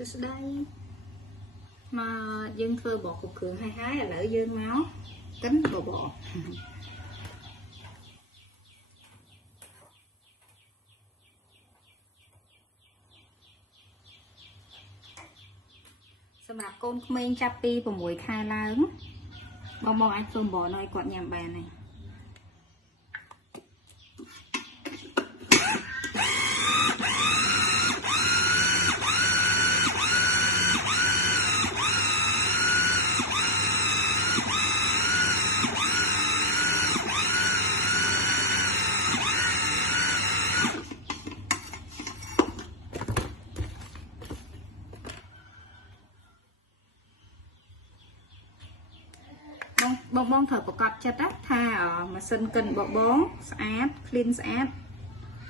đây mà dân thưa bỏ cục cường hai là lỡ dân máu tính bỏสำหรับคนเขมรจับปีผมมวยคายล้างมองไอ้ตัวบ่อน้อยกอดยำแบนnày bong thởประกอบจัดนะท่ามาสนกันบ้องสะอาดคลีนสะอาด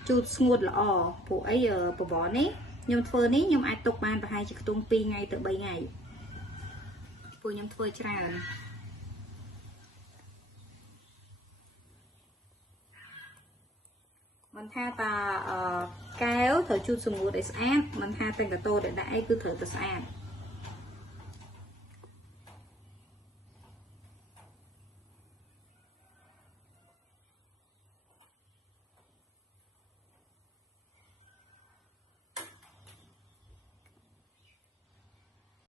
จูดงวดละอ๋อผู้ไอ้ปบ่อนี้ยมเฟอร์นี้ยมไอตกบานไปให้จะตุ้งปีไงต่อใบไงผู้ยมเฟอร์ชรามันท่าตาแก้วthởจูดสงวดไอ้สะอาดมันท่าเป็นกระโตเด็ดได้คือthởแต่สะอาด